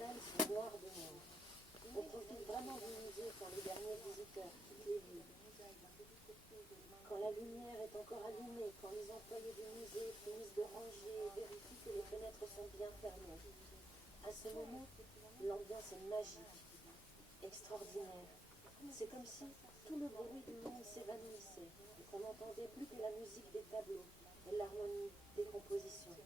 salles sont noires de monde. On profite vraiment du musée quand les derniers visiteurs quittent les lieux. Quand la lumière est encore allumée, quand les employés du musée finissent de ranger et vérifient que les fenêtres sont bien fermées. À ce moment, l'ambiance est magique, extraordinaire. C'est comme si tout le bruit du monde s'évanouissait et qu'on n'entendait plus que la musique des tableaux et l'harmonie des compositions.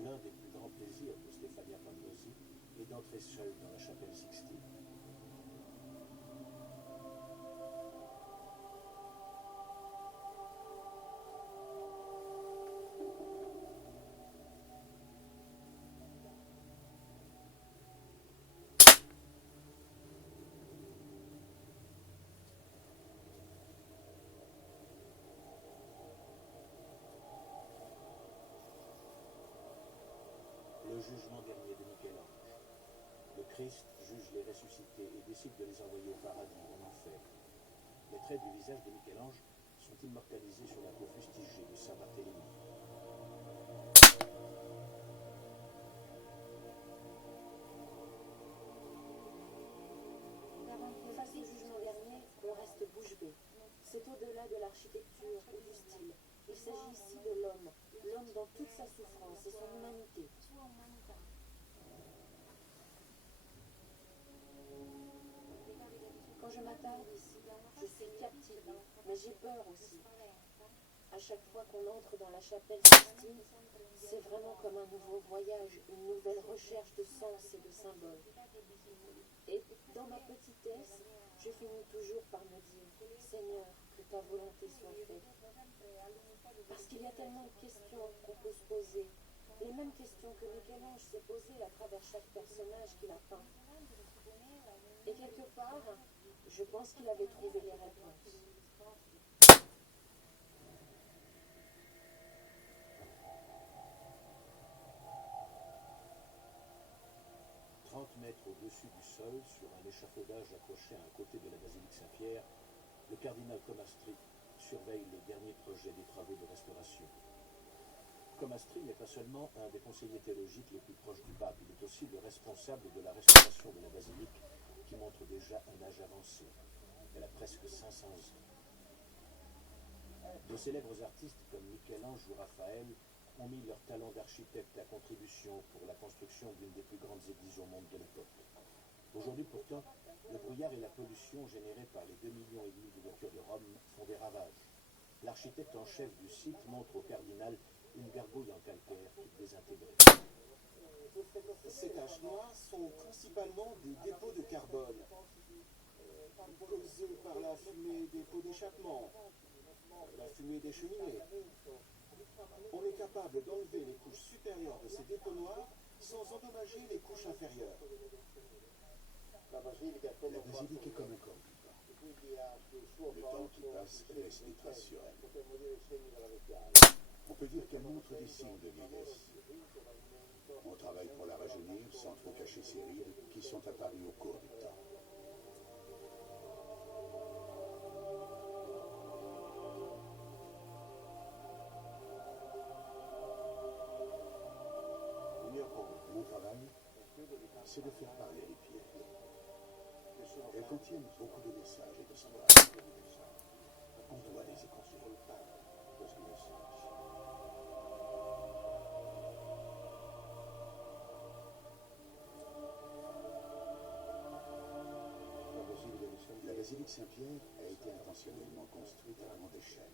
L'un des plus grands plaisirs de Stefania Pandolfi est d'entrer seule dans la chapelle Sixtine. Le jugement dernier de Michel-Ange. Le Christ juge les ressuscités et décide de les envoyer au paradis ou en enfer. Les traits du visage de Michel-Ange sont immortalisés sur la peau fustigée de Saint Barthélemy. Face au jugement dernier, on reste bouche bée. C'est au-delà de l'architecture ou du style. Il s'agit ici de l'homme, l'homme dans toute sa souffrance et son humanité. Quand je m'attarde ici, je suis captivée, mais j'ai peur aussi. À chaque fois qu'on entre dans la chapelle Sixtine, c'est vraiment comme un nouveau voyage, une nouvelle recherche de sens et de symboles. Et dans ma petitesse, je finis toujours par me dire, Seigneur, que ta volonté soit faite. Parce qu'il y a tellement de questions qu'on peut se poser, les mêmes questions que Michel-Ange s'est posées à travers chaque personnage qu'il a peint. Et quelque part, je pense qu'il avait trouvé les réponses. 30 mètres au-dessus du sol, sur un échafaudage accroché à un côté de la basilique Saint-Pierre, le cardinal Comastri surveille les derniers projets des travaux de restauration. Comastri n'est pas seulement un des conseillers théologiques les plus proches du pape, il est aussi le responsable de la restauration de la basilique qui montre déjà un âge avancé. Elle a presque 500 ans. De célèbres artistes comme Michel-Ange ou Raphaël ont mis leur talent d'architecte à contribution pour la construction d'une des plus grandes églises au monde de l'époque. Aujourd'hui pourtant, le brouillard et la pollution générés par les 2,5 millions d'ouvertures de Rome font des ravages. L'architecte en chef du site montre au cardinal une gargouille en calcaire toute désintégrée. Ces taches noires sont principalement des dépôts de carbone, causés par la fumée des pots d'échappement, la fumée des cheminées. On est capable d'enlever les couches supérieures de ces dépôts noirs sans endommager les couches inférieures. La basilique est comme un corps vivant. Le temps qui passe laisse des traces sur elle. On peut dire qu'elle montre des signes de vieillesse. On travaille pour la rajeunir sans trop cacher ses rides qui sont apparues au cours du temps. Mon travail, c'est de faire parler les pierres. Elles contiennent beaucoup de messages et de symboles. On doit les écouter. La basilique Saint-Pierre a été intentionnellement construite à grande échelle.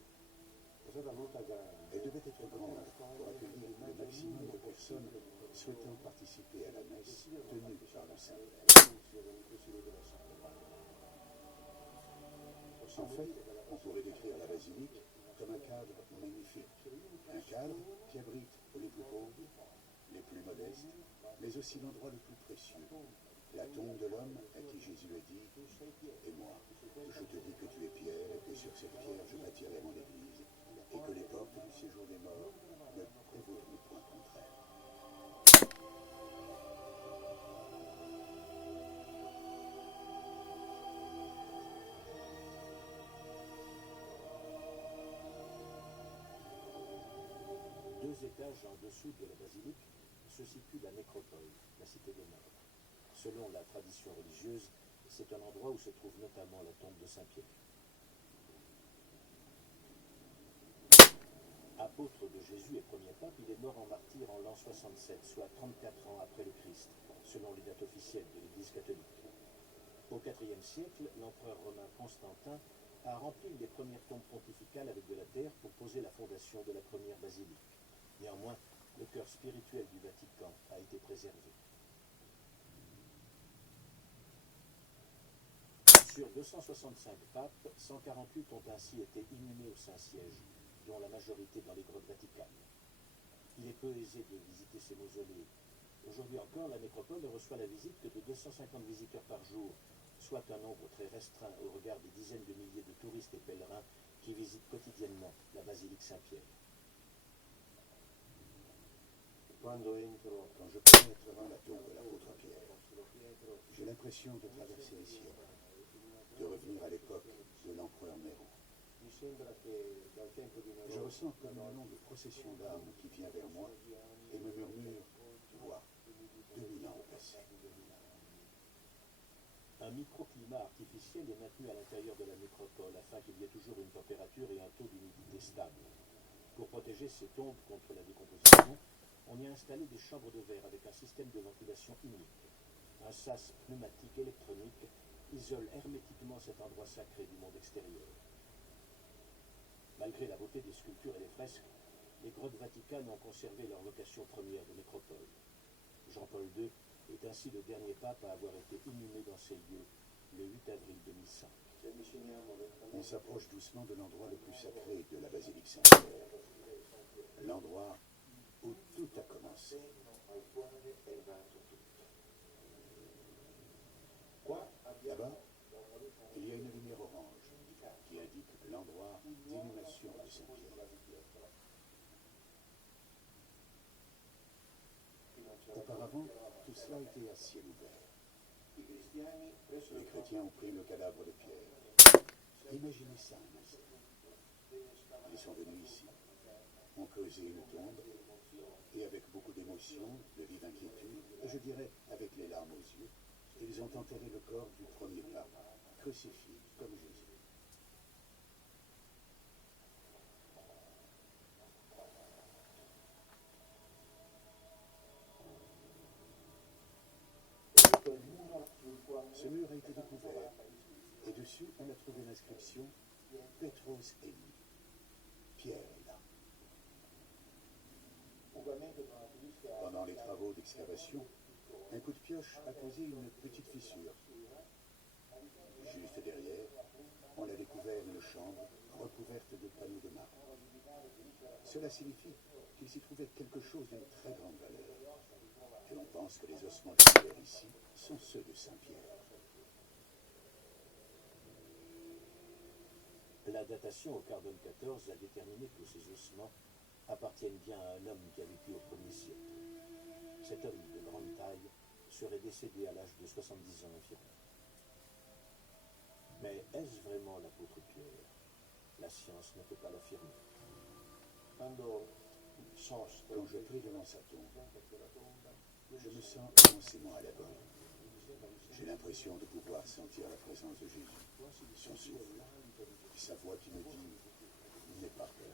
Elle devait être grande pour accueillir le maximum de personnes souhaitant participer à la messe tenue par le Saint-Père. En fait, on pourrait décrire la basilique comme un cadre magnifique. Un cadre qui abrite les plus pauvres, les plus modestes, mais aussi l'endroit le plus précieux, La tombe de l'homme à qui Jésus a dit « Et moi, je te dis que tu es Pierre, et que sur cette pierre je bâtirai mon église, et que les portes du séjour des morts ne prévaudront point contre elle. » Deux étages en dessous de la basilique se situe la nécropole, la cité des morts. Selon la tradition religieuse, c'est un endroit où se trouve notamment la tombe de Saint-Pierre. Apôtre de Jésus et premier pape, il est mort en martyr en l'an 67, soit 34 ans après le Christ, selon les dates officielles de l'Église catholique. Au IVe siècle, l'empereur romain Constantin a rempli les premières tombes pontificales avec de la terre pour poser la fondation de la première basilique. Néanmoins, le cœur spirituel du Vatican a été préservé. Sur 265 papes, 148 ont ainsi été inhumés au Saint-Siège, dont la majorité dans les grottes vaticanes. Il est peu aisé de visiter ces mausolées. Aujourd'hui encore, la nécropole ne reçoit la visite que de 250 visiteurs par jour, soit un nombre très restreint au regard des dizaines de milliers de touristes et pèlerins qui visitent quotidiennement la basilique Saint-Pierre. Quand je pénètre dans la tombe de l'apôtre Pierre, j'ai l'impression de traverser les siècles, de revenir à l'époque de l'empereur Néron. Je ressens comme une longue procession d'âmes qui vient vers moi et me murmure « Vois, 2000 ans ont passé ». Un microclimat artificiel est maintenu à l'intérieur de la nécropole afin qu'il y ait toujours une température et un taux d'humidité stable. Pour protéger ces tombes contre la décomposition, on y a installé des chambres de verre avec un système de ventilation unique. Un sas pneumatique électronique isole hermétiquement cet endroit sacré du monde extérieur. Malgré la beauté des sculptures et des fresques, les grottes vaticanes ont conservé leur vocation première de nécropole. Jean-Paul II est ainsi le dernier pape à avoir été inhumé dans ces lieux le 8 avril 2005. On s'approche doucement de l'endroit le plus sacré de la basilique Saint-Pierre, l'endroit où tout a commencé. Là-bas, il y a une lumière orange qui indique l'endroit d'inhumation de Saint-Pierre. Auparavant, tout cela était à ciel ouvert. Les chrétiens ont pris le cadavre de Pierre. Imaginez ça un instant. Ils sont venus ici, ont creusé une tombe, et avec beaucoup d'émotion, de vive inquiétude, et je dirais avec les larmes aux yeux, ils ont enterré le corps du premier pape, crucifié comme Jésus. Ce mur a été découvert, et dessus on a trouvé l'inscription « Petros Emi ». Pierre est là. Pendant les travaux d'excavation, un coup de pioche a causé une petite fissure. Juste derrière, on a découvert une chambre recouverte de panneaux de marbre. Cela signifie qu'il s'y trouvait quelque chose d'une très grande valeur. Et on pense que les ossements découverts ici sont ceux de Saint-Pierre. La datation au carbone 14 a déterminé que ces ossements appartiennent bien à un homme qui a vécu au 1er siècle. Cet homme de grande taille serait décédé à l'âge de 70 ans environ. Mais est-ce vraiment l'apôtre Pierre? La science ne peut pas l'affirmer. Quand je prie devant sa tombe, je me sens immensément à l'abri. J'ai l'impression de pouvoir sentir la présence de Jésus, son souffle, sa voix qui me dit « N'aie pas peur ».